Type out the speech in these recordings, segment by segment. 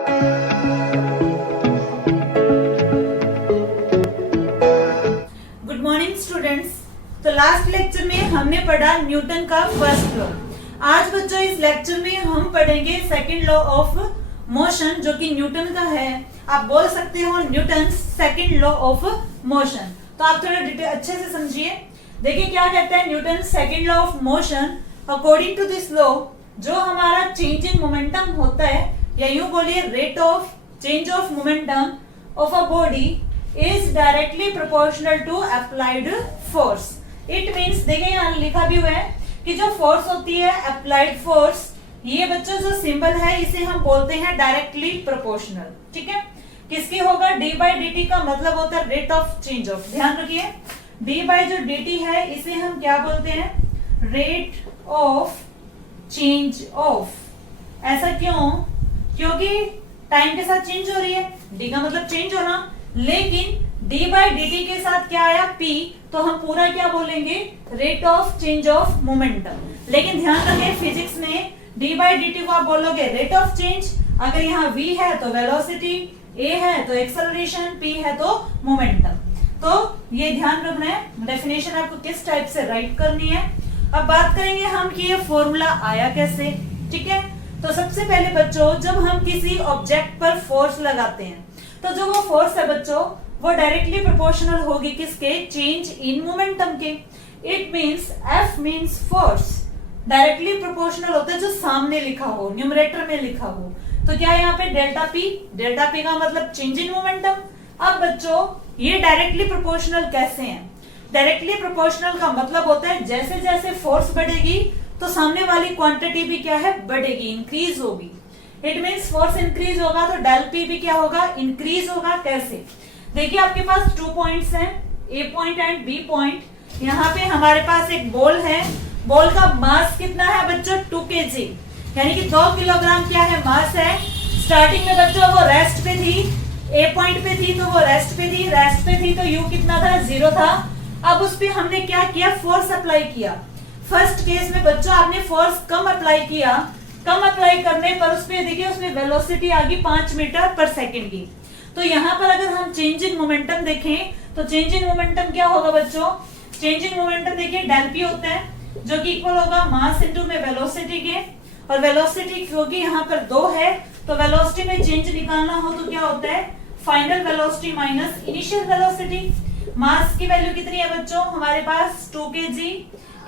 Good morning students. तो last lecture में हमने पढ़ा न्यूटन का फर्स्ट लॉ। आज बच्चों इस लेक्चर में हम पढ़ेंगे सेकंड लॉ ऑफ मोशन, जो कि न्यूटन का है। आप बोल सकते हो Newton second law of motion. तो आप थोड़ा डिटेल अच्छे से समझिए। देखिए क्या कहता है Newton second law of motion. According to this law, जो हमारा चेंज इन मोमेंटम होता है, या यूं बोलिए rate of change of momentum of a body is directly proportional to applied force. It means, देखिए यहाँ लिखा भी हुआ है कि जो फोर्स होती है अप्लाइड फोर्स, ये बच्चों जो सिंबल है इसे हम बोलते हैं डायरेक्टली प्रोपोर्शनल। ठीक है, किसकी होगा? डी बाई डी टी का मतलब होता है रेट ऑफ चेंज ऑफ। ध्यान रखिए, डी बाई जो डी टी है इसे हम क्या बोलते हैं? Rate of change of. ऐसा क्यों? क्योंकि टाइम के साथ चेंज हो रही है, डी का मतलब चेंज होना, लेकिन डी बाई डी टी के साथ क्या आया? पी, तो हम पूरा क्या बोलेंगे? Rate of change of momentum. लेकिन ध्यान रखें फिजिक्स में डी बाई डी टी को आप बोलोगे रेट ऑफ चेंज, अगर यहाँ v है तो वेलोसिटी, a है तो एक्सेलरेशन, p है तो मोमेंटम। तो ये ध्यान रखना है, डेफिनेशन आपको किस टाइप से राइट करनी है। अब बात करेंगे हम कि ये फॉर्मूला आया कैसे। ठीक है, तो सबसे पहले बच्चों, जब हम किसी ऑब्जेक्ट पर फोर्स लगाते हैं तो जो वो फोर्स है बच्चों, वो डायरेक्टली प्रोपोर्शनल होगी किसके? चेंज इन मोमेंटम के। It means F means force directly proportional होता है जो सामने लिखा हो, न्यूमरेटर में लिखा हो। तो क्या है यहाँ पे? Delta P. डेल्टा पी का मतलब चेंज इन मोमेंटम। अब बच्चों ये डायरेक्टली प्रोपोर्शनल कैसे हैं? डायरेक्टली प्रोपोर्शनल का मतलब होता है जैसे जैसे फोर्स बढ़ेगी तो सामने वाली क्वांटिटी भी क्या है? बढ़ेगी, इंक्रीज होगी। इट मींस फोर्स इंक्रीज होगा तो डेल पी भी क्या होगा? इंक्रीज होगा। कैसे? देखिए आपके पास 2 पॉइंट्स हैं, ए पॉइंट एंड बी पॉइंट। यहाँ पे हमारे पास एक बॉल है। बॉल का मास कितना है बच्चों? 2 kg, यानी कि 2 किलोग्राम क्या है? मास है। स्टार्टिंग में बच्चों वो रेस्ट पे थी, ए पॉइंट पे थी तो वो रेस्ट पे थी, रेस्ट पे थी तो यू कितना था? 0 था। अब उस पे हमने क्या किया? फोर्स अप्लाई किया। फर्स्ट केस में बच्चों आपने फोर्स कम अप्लाई किया। कम अप्लाई करने पर उस पे देखिए उसमें वेलोसिटी आ गई 5 मीटर पर सेकेंड की। तो यहाँ पर अगर हम चेंज इन मोमेंटम देखें तो चेंज इन मोमेंटम क्या होगा बच्चों? चेंज इन मोमेंटम देखिए डेल पी होता है, जो कि इक्वल होगा मास इनटू में वेलोसिटी के। और वेलोसिटी क्योंकि यहाँ पर 2 है तो वेलोसिटी में चेंज निकालना हो तो क्या होता है? Final velocity minus initial velocity. Mass की वैल्यू कितनी है बच्चों? हमारे पास 2 kg,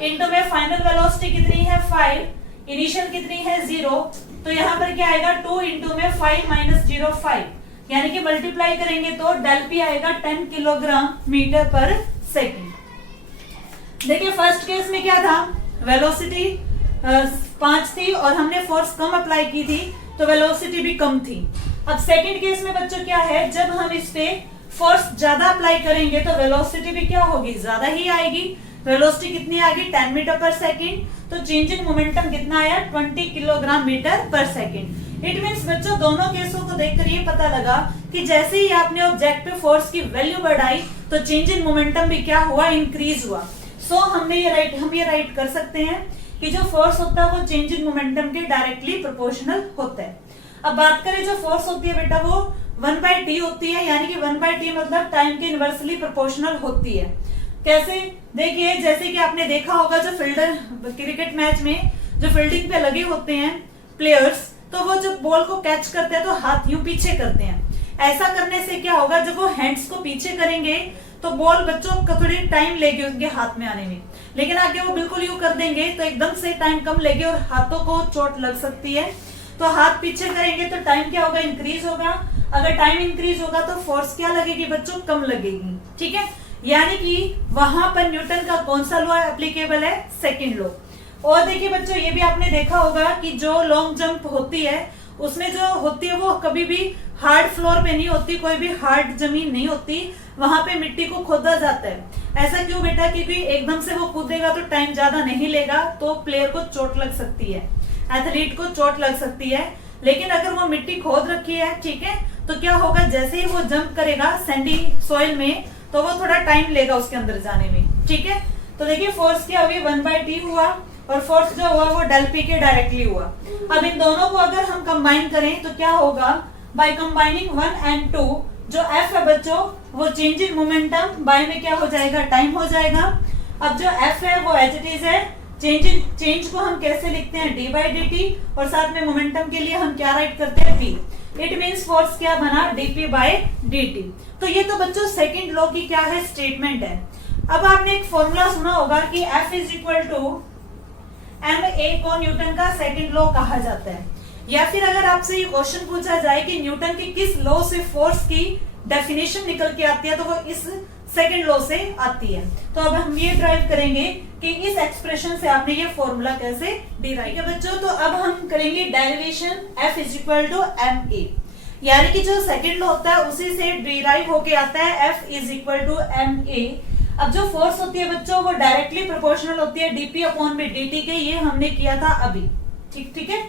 इनटू में फाइनल वेलोसिटी कितनी है? 5, इनिशियल कितनी है? 0। तो यहाँ पर क्या आएगा? 2 इंटू में 5 माइनस 0 5, यानी कि मल्टीप्लाई करेंगे तो डेल पी आएगा 10 किलोग्राम मीटर पर सेकेंड। देखिए फर्स्ट केस में क्या था? वेलोसिटी 5 थी और हमने फोर्स कम अप्लाई की थी तो वेलोसिटी भी कम थी। अब सेकंड केस में बच्चों क्या है? जब हम इस पे फोर्स ज्यादा अप्लाई करेंगे तो वेलोसिटी भी क्या होगी? ज्यादा ही आएगी। वेलोसिटी कितनी आ गई? 10 मीटर पर सेकेंड। तो चेंज इन मोमेंटम कितना आया? 20 किलोग्राम मीटर पर सेकेंड। इट मींस बच्चों दोनों केसों को देखकर ये पता लगा कि जैसे ही आपने ऑब्जेक्ट पे फोर्स की वैल्यू बढ़ाई तो चेंज इन मोमेंटम भी क्या हुआ? इंक्रीज हुआ। सो हम ये राइट कर सकते हैं कि जो फोर्स होता है वो चेंज इन मोमेंटम के डायरेक्टली प्रोपोर्शनल होता है। अब बात करें जो फोर्स होती है बेटा वो 1/t होती है, यानी कि 1/t मतलब टाइम के इनवर्सली प्रोपोर्शनल होती है। कैसे? देखिए जैसे कि आपने देखा होगा जो फील्डर क्रिकेट मैच में जो फील्डिंग पे लगे होते हैं प्लेयर्स, तो वो जब बॉल को कैच करते हैं तो हाथ यूं पीछे करते हैं। ऐसा करने से क्या होगा? जब वो हैंड्स को पीछे करेंगे तो बॉल बच्चों को थोड़ी टाइम लेगी उनके हाथ में आने में, लेकिन आगे वो बिल्कुल यूं कर देंगे तो एकदम से टाइम कम लेगी और हाथों को चोट लग सकती है। तो हाथ पीछे करेंगे तो टाइम क्या होगा? इंक्रीज होगा। अगर टाइम इंक्रीज होगा तो फोर्स क्या लगेगी बच्चों? कम लगेगी। ठीक है, यानी कि वहां पर न्यूटन का कौन सा लॉ एप्लीकेबल है? Second law. और देखिए बच्चों ये भी आपने देखा होगा कि जो लॉन्ग जंप होती है उसमें जो होती है वो कभी भी हार्ड फ्लोर पे नहीं होती, कोई भी हार्ड जमीन नहीं होती, वहां पे मिट्टी को खोदा जाता है। ऐसा क्यों बेटा? क्योंकि एकदम से वो कूदेगा तो टाइम ज्यादा नहीं लेगा तो प्लेयर को चोट लग सकती है, एथलीट को चोट लग सकती है। लेकिन अगर वो मिट्टी खोद रखी है, ठीक है, तो क्या होगा? जैसे ही वो जंप करेगा सैंडी सॉइल में तो वो थोड़ा टाइम लेगा उसके अंदर जाने में। ठीक है, तो देखिए फोर्स क्या हुई? 1/t हुआ और फोर्स जो हुआ वो डेल पी के डायरेक्टली हुआ। अब इन दोनों को अगर हम कंबाइन करें तो क्या होगा? बाय कंबाइनिंग 1 and 2, जो F है बच्चों वो चेंज इन मोमेंटम बाय में क्या हो जाएगा, टाइम हो जाएगा। अब जो F है वो एज इट इज है, चेंज को हम कैसे लिखते हैं, डी बाई डी टी, और साथ में मोमेंटम के लिए हम क्या राइट करते हैं, पी। इट मीन्स फोर्स क्या बना, डीपी बाई डी टी। तो ये तो बच्चों सेकेंड लॉ की क्या है, स्टेटमेंट है। अब आपने एक फॉर्मूला सुना होगा कि F is equal to m a को न्यूटन का सेकेंड लॉ कहा जाता है। या फिर अगर आपसे ये क्वेश्चन पूछा जाए कि न्यूटन की किस लॉ से फोर्स की डेफिनेशन निकल के आती है, तो वो इस सेकेंड लॉ से आती है। तो अब हम ये ड्राइव करेंगे कि इस एक्सप्रेशन से आपने ये फॉर्मूला कैसे डिराइव किया बच्चों। तो अब हम करेंगे derivation F is equal to m a, यानी कि जो सेकेंड लॉ होता है उसी से डिराइव होके आता है F is equal to m a. अब जो फोर्स होती है बच्चों वो डायरेक्टली प्रोपोर्शनल होती है डीपी अपॉन में dt के, ये हमने किया था अभी, ठीक है।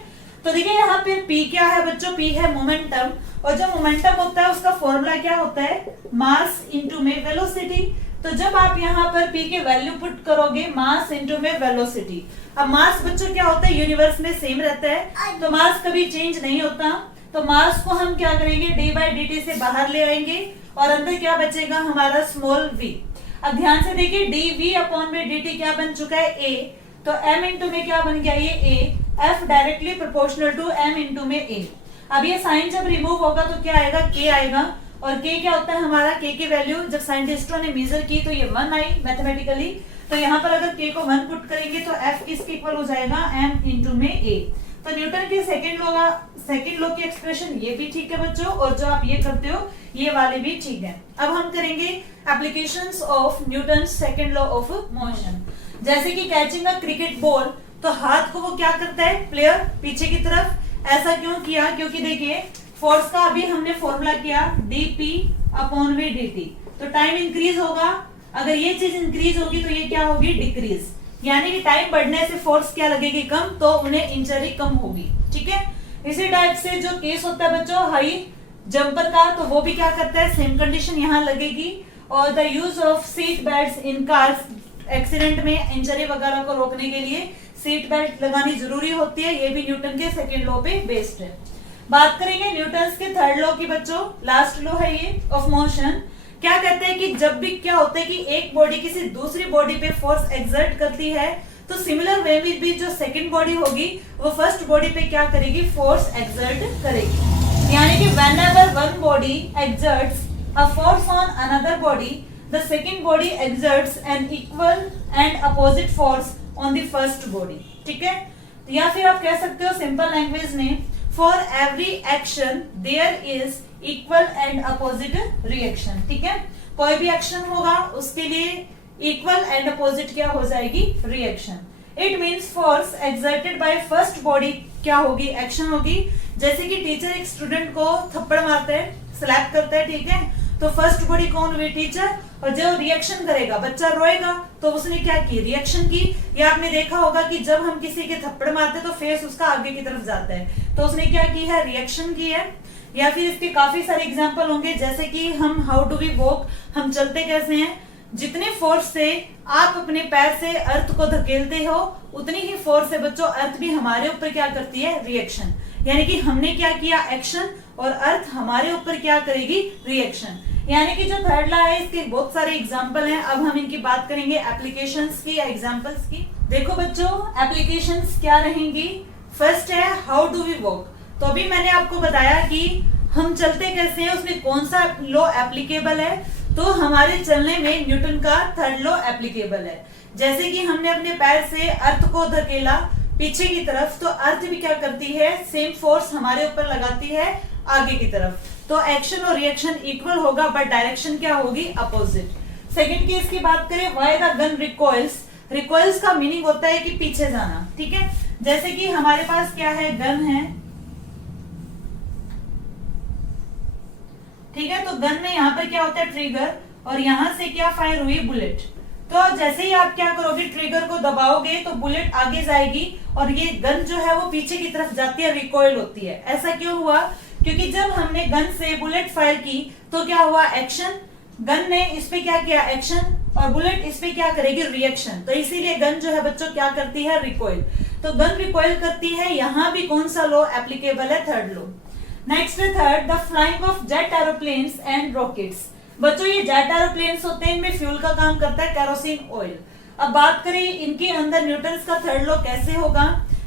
तो देखिए यहाँ पे P क्या है बच्चों, P है मोमेंटम, और जो मोमेंटम होता है उसका फॉर्मूला क्या होता है, मास इनटू में वेलोसिटी। तो जब आप यहाँ पर P के वैल्यू पुट करोगे, मास इनटू में वेलोसिटी। अब मास बच्चों क्या होता है, यूनिवर्स में सेम रहता है, तो मास कभी चेंज नहीं होता। तो मास को हम क्या करेंगे, d बाई डी टी से बाहर ले आएंगे और अंदर क्या बचेगा हमारा स्मॉल v। अब ध्यान से देखिए dv अपॉन में dt क्या बन चुका है, a, तो m इंटू में क्या बन गया, ये a, F directly proportional to m into में a। अब ये साइन जब रिमूव होगा तो क्या आएगा, k आएगा, और k क्या होता है हमारा, k की वैल्यू जब साइंटिस्टों ने मेजर की तो ये 1 आई मैथमेटिकली। तो यहाँ पर अगर k को 1 पुट करेंगे तो F इसके इक्वल हो जाएगा m इंटू में a। तो न्यूटन के सेकेंड लॉ की एक्सप्रेशन ये भी ठीक है बच्चों, और जो आप ये करते हो ये वाले भी ठीक है। अब हम करेंगे applications of Newton second law of motion. जैसे कि कैचिंग अ क्रिकेट बॉल, तो हाथ को वो क्या करता है, प्लेयर पीछे की तरफ। ऐसा क्यों किया, क्योंकि देखिए फोर्स का अभी हमने फॉर्मूला किया dp अपॉन में dt, तो टाइम इंक्रीज होगा। अगर ये चीज इंक्रीज होगी तो ये क्या होगी, डिक्रीज, यानी कि टाइम बढ़ने से फोर्स क्या लगेगी, कम, तो उन्हें इंजरी कम होगी, ठीक है। इसी टाइप से जो केस होता है बच्चों हाई जंपर का, तो वो भी क्या करता है, सेम कंडीशन यहाँ लगेगी। और the use of seat belts in cars, accident में इंजरी वगैरह को रोकने के लिए सीट बेल्ट लगानी जरूरी होती है, ये भी न्यूटन के सेकेंड लॉ पे बेस्ड है। बात करेंगे न्यूटन के थर्ड लॉ की बच्चों, लास्ट लॉ है ये ऑफ मोशन। क्या कहते हैं कि जब भी क्या होता है कि एक बॉडी किसी दूसरी बॉडी पे फोर्स एक्सर्ट करती है, तो सिमिलर वे में भी जो सेकंड बॉडी होगी वो फर्स्ट बॉडी पे क्या करेगी, फोर्स एक्सर्ट करेगी। यानी कि whenever one body exerts a force on another body, the second body exerts an equal and opposite force on the first body, ठीक है। या फिर आप कह सकते हो सिंपल लैंग्वेज में, for every action there is equal and opposite reaction, ठीक है। कोई भी एक्शन होगा उसके लिए इक्वल एंड अपोजिट क्या हो जाएगी, reaction. It means force exerted by first body क्या होगी, एक्शन होगी। जैसे कि टीचर एक स्टूडेंट को थप्पड़ मारता है, स्लैप करता है, ठीक है, तो फर्स्ट बॉडी कौन हुई, टीचर, और जो रिएक्शन करेगा बच्चा रोएगा, तो उसने क्या की, रिएक्शन की। या आपने देखा होगा कि जब हम किसी के थप्पड़ मारते तो फेस उसका आगे की तरफ जाता है, तो उसने क्या की है, रिएक्शन की है। या फिर इसके काफी सारे एग्जाम्पल होंगे, जैसे कि हम हाउ डू वी वॉक, हम चलते कैसे हैं, जितने फोर्स से आप अपने पैर से अर्थ को धकेलते हो उतनी ही फोर्स से बच्चों अर्थ भी हमारे ऊपर क्या करती है, रिएक्शन। यानी कि हमने क्या किया, एक्शन, और अर्थ हमारे ऊपर क्या करेगी, रिएक्शन। यानी कि जो थर्ड लॉ है इसके बहुत सारे एग्जांपल हैं। अब हम इनकी बात करेंगे एप्लीकेशंस की या एग्जांपल्स की। देखो बच्चों एप्लीकेशंस क्या रहेंगी, फर्स्ट है हाउ डू वी वॉक। तो अभी मैंने आपको बताया कि हम चलते कैसे हैं, उसमें कौन सा लॉ एप्लीकेबल है, तो हमारे चलने में न्यूटन का थर्ड लॉ एप्लीकेबल है। जैसे कि हमने अपने पैर से अर्थ को धकेला पीछे की तरफ, तो अर्थ भी क्या करती है, सेम फोर्स हमारे ऊपर लगाती है आगे की तरफ, तो एक्शन और रिएक्शन इक्वल होगा बट डायरेक्शन क्या होगी, अपोजिट। सेकंड केस की बात करें, व्हाई द गन रिकॉइल्स। रिकॉइल्स का मीनिंग होता है कि पीछे जाना, ठीक है। जैसे कि हमारे पास क्या है, गन है, ठीक है, तो गन में यहाँ पर क्या होता है, ट्रिगर, और यहाँ से क्या फायर हुई, बुलेट। तो जैसे ही आप क्या करोगे, ट्रिगर को दबाओगे तो बुलेट आगे जाएगी और ये गन जो है वो पीछे की तरफ जाती है, रिकॉइल होती है। ऐसा क्यों हुआ, क्योंकि जब हमने गन से बुलेट फायर की तो क्या हुआ, एक्शन, गन ने इस पे क्या किया, एक्शन, और बुलेट इस पे क्या करेगी, रिएक्शन। तो इसीलिए गन जो है बच्चों क्या करती है, रिकॉइल। तो गन रिकॉइल करती है, यहाँ भी कौन सा लॉ एप्लीकेबल है, third law. Next third, the flying of jet aeroplanes and rockets. बच्चों ये जेट एरोप्लेन्स होते हैं, इनमें फ्यूल का काम करता है केरोसिन ऑयल। अब बात करें इनके अंदर न्यूटन्स का थर्ड लॉ कैसे होगा।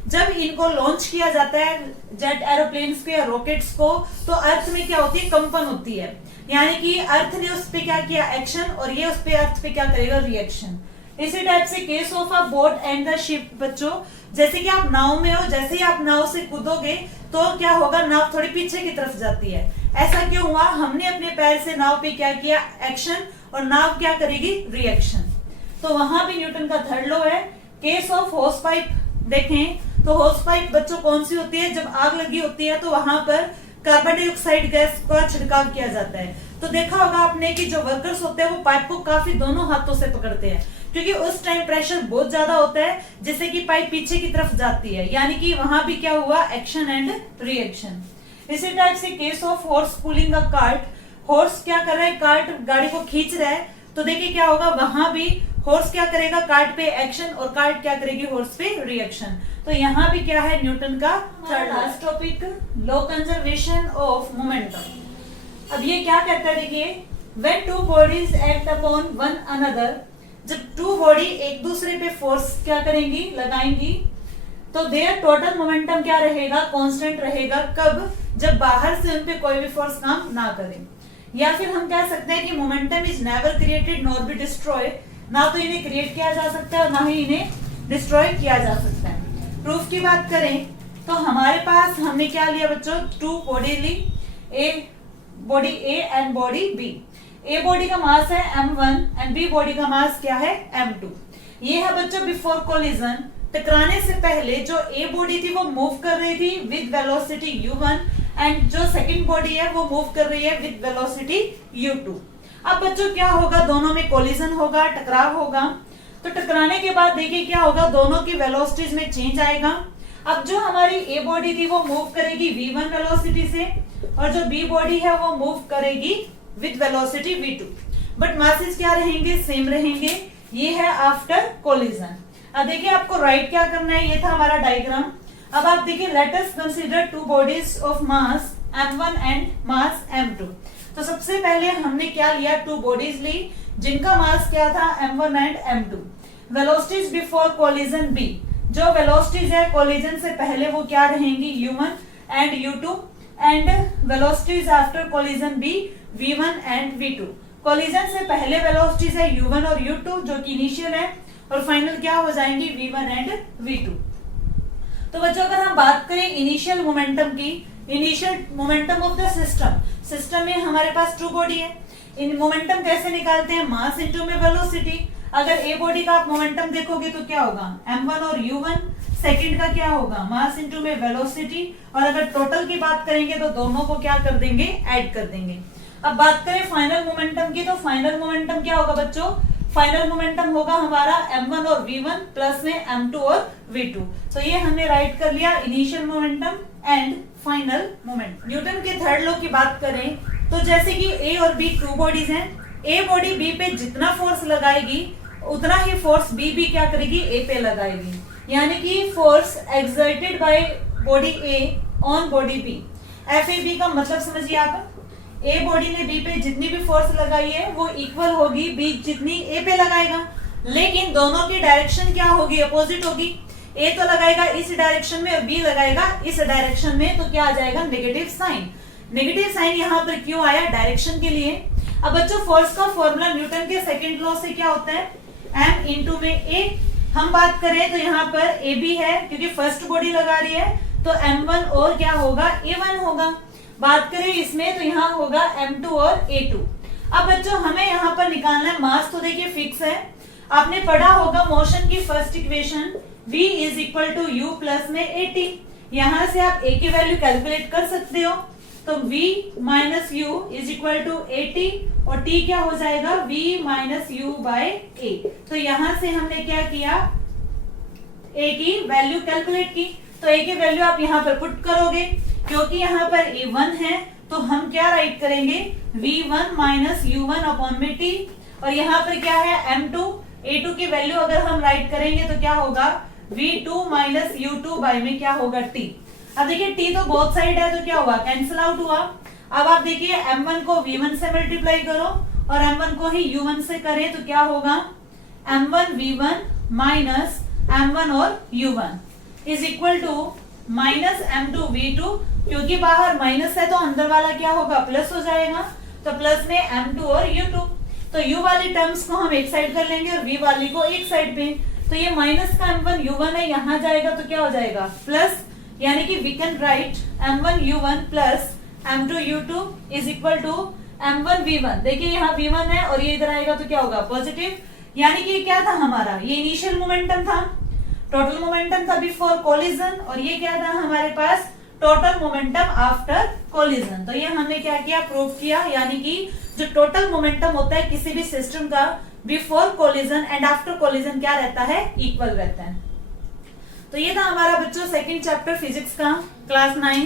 जब इनको लॉन्च किया जाता है जेट एरोप्लेन्स को या रॉकेट्स को, तो अर्थ में क्या होती है, कंपन होती है, यानी कि अर्थ ने उस पे क्या किया, एक्शन, और ये उस पे अर्थ पे क्या करेगा, रिएक्शन। इसी टाइप से case of a boat and the ship. बच्चों जैसे कि आप नाव में हो, जैसे ही आप नाव से कूदोगे तो क्या होगा, नाव थोड़ी पीछे की तरफ जाती है। ऐसा क्यों हुआ, हमने अपने पैर से नाव पे क्या किया, एक्शन, और नाव क्या करेगी, रिएक्शन। तो वहां भी न्यूटन का थर्ड लॉ है। केस ऑफ होस पाइप देखें तो होस पाइप बच्चों कौन सी होती है, जब आग लगी होती है तो वहां पर कार्बन डाइऑक्साइड गैस का छिड़काव किया जाता है। तो देखा होगा आपने कि जो वर्कर्स होते हैं वो पाइप को काफी दोनों हाथों से पकड़ते हैं, क्योंकि उस टाइम प्रेशर बहुत ज्यादा होता है, जिससे कि पाइप पीछे की तरफ जाती है, यानी कि वहां भी क्या हुआ, एक्शन एंड रिएक्शन। इसी टाइप से case of horse pulling a cart. Horse क्या कर रहा है, कार्ट गाड़ी को खींच रहा है, तो देखिए क्या होगा, वहां भी हॉर्स क्या करेगा, कार्ट पे एक्शन, और कार्ट क्या करेगी, हॉर्स पे रिएक्शन। तो यहाँ भी क्या है, न्यूटन का third last topic, law conservation of momentum. अब ये क्या कहता है, देखिए, when two bodies act upon one another, जब टू बॉडी एक दूसरे पे फोर्स क्या करेंगी, लगाएंगी, तो देयर टोटल मोमेंटम क्या रहेगा, कांस्टेंट रहेगा। कब, जब बाहर से उन पे कोई भी फोर्स काम ना करे। या फिर हम कह सकते हैं कि momentum is never created nor be destroy, ना तो इन्हें क्रिएट किया जा सकता है और ना ही इन्हें डिस्ट्रॉय किया जा सकता है। प्रूफ की बात करें तो हमारे पास हमने क्या लिया बच्चों, टू बॉडी ली, A body A and body B. A body का मास है m1 एंड बी बॉडी का मास क्या है, m2। ये है बच्चों बिफोर कोलिजन, टकराने से पहले जो ए बॉडी थी वो मूव कर रही थी विद वेलोसिटी u1, एंड जो सेकंड बॉडी है वो मूव कर रही है विद वेलोसिटी u2। अब बच्चों क्या होगा, दोनों में कोलिजन होगा, टकराव होगा। तो टकराने के बाद देखिए क्या होगा, दोनों की वेलोसिटीज में चेंज आएगा। अब जो हमारी ए बॉडी थी वो मूव करेगी v1 वेलोसिटी से, और जो बी बॉडी है वो मूव करेगी with velocity v2, but masses क्या रहेंगे, सेम रहेंगे। ये है आफ्टर कोलिजन। अब देखिए आपको राइट क्या करना है, ये था हमारा डायग्राम। अब आप देखिए, let us consider two bodies of mass m1 and mass m2। तो सबसे पहले हमने क्या लिया, टू बॉडीज ली जिनका मास क्या था, m1 and m2। Velocities before collision b, जो वेलोसिटीज है कोलिजन से पहले वो क्या रहेंगी, u1 and u2, and velocities after collision b, v1 and v2। Collision से पहले वेलोसिटीज है u1 और u2 जो कि इनिशियल है, और फाइनल क्या हो जाएंगी, v1 एंड v2। तो बच्चों अगर हम बात करें इनिशियल मोमेंटम की, initial momentum of the system में हमारे पास टू बॉडी है। इन मोमेंटम कैसे निकालते हैं, मास इनटू में वेलोसिटी। अगर ए बॉडी का आप मोमेंटम देखोगे तो क्या होगा, m1 और u1, सेकंड का क्या होगा, मास इनटू में वेलोसिटी, और अगर टोटल की बात करेंगे तो दोनों को क्या कर देंगे, ऐड कर देंगे। अब बात करें फाइनल मोमेंटम की, तो फाइनल मोमेंटम क्या होगा बच्चों, फाइनल मोमेंटम होगा हमारा m1 और v1 प्लस में m2 और v2। तो ये हमने राइट कर लिया, initial momentum and final momentum. Newton के थर्ड लॉ की बात करें तो जैसे कि ए और बी टू बॉडीज हैं, ए बॉडी बी पे जितना फोर्स लगाएगी उतना ही फोर्स बी भी क्या करेगी, ए पे लगाएगी। यानी कि force exerted by body A on body B. FAB का मतलब समझिए आप, ए बॉडी ने बी पे जितनी भी फोर्स लगाई है वो इक्वल होगी बी जितनी ए पे लगाएगा, लेकिन दोनों की डायरेक्शन क्या होगी, अपोजिट होगी। ए तो लगाएगा इस डायरेक्शन में और बी लगाएगा इस डायरेक्शन में, तो क्या आ जाएगा, नेगेटिव साइन। नेगेटिव साइन यहाँ पर क्यों आया, डायरेक्शन के लिए। अब बच्चों फोर्स का फॉर्मूला न्यूटन के सेकंड लॉ से क्या होता है, m इंटू में a। हम बात करें तो यहाँ पर ए बी है, क्योंकि फर्स्ट बॉडी लगा रही है, तो m1 और क्या होगा, a1 होगा। बात करें इसमें तो यहाँ होगा m2 और a2। अब बच्चों हमें यहाँ पर निकालना है मास, तो देखिए फिक्स है। आपने पढ़ा होगा मोशन की first equation, v is equal to u plus में at। यहाँ से आप a की वैल्यू कैलकुलेट कर सकते हो, तो v minus u is equal to at, और t क्या हो जाएगा, v minus u by a। तो यहाँ से हमने क्या किया, a की वैल्यू कैलकुलेट की, तो a की वैल्यू आप यहाँ पर पुट करोगे, क्योंकि यहाँ पर a1 है तो हम क्या राइट करेंगे, v1 माइनस u1 अपॉन में t, और यहाँ पर क्या है m2, a2 की वैल्यू अगर हम राइट करेंगे तो क्या होगा, v2 माइनस u2 बाय में क्या होगा t। अब देखिए t तो बोथ साइड है तो क्या हुआ, कैंसिल आउट हुआ। अब आप देखिए m1 को v1 से मल्टीप्लाई करो और m1 को ही u1 से करें तो क्या होगा, m1 v1 माइनस m1 और u1 is equal to minus m2 v2, क्योंकि बाहर माइनस है तो अंदर वाला क्या होगा, प्लस हो जाएगा, तो प्लस में m2 और u2। तो u वाली टर्म्स को हम एक साइड कर लेंगे और v वाली को एक साइड पे, तो ये माइनस का m1 u1 है, यहां जाएगा तो क्या हो जाएगा, प्लस, यानी कि we can write m1 u1 plus m2 u2 is equal to m1 v1। देखिए यहाँ v1 है और ये इधर आएगा तो क्या होगा, पॉजिटिव, यानी कि क्या था हमारा, ये इनिशियल मोमेंटम था, टोटल मोमेंटम था बिफोर कोलिजन, और ये क्या था हमारे पास, टोटल मोमेंटम आफ्टर कोलिजन। तो ये हमने क्या किया, प्रूव किया, यानी कि जो टोटल मोमेंटम होता है किसी भी सिस्टम का before collision and after collision क्या रहता है, इक्वल रहता है। तो ये था हमारा बच्चों सेकंड चैप्टर फिजिक्स का, class 9,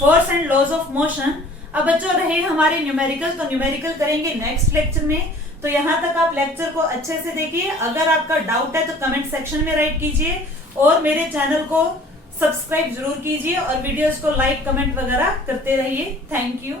force and laws of motion. अब बच्चों रहे हमारे न्यूमेरिकल, तो न्यूमेरिकल करेंगे नेक्स्ट लेक्चर में। तो यहाँ तक आप लेक्चर को अच्छे से देखिए, अगर आपका डाउट है तो कमेंट सेक्शन में राइट कीजिए और मेरे चैनल को सब्सक्राइब जरूर कीजिए और वीडियोस को लाइक कमेंट वगैरह करते रहिए। Thank you.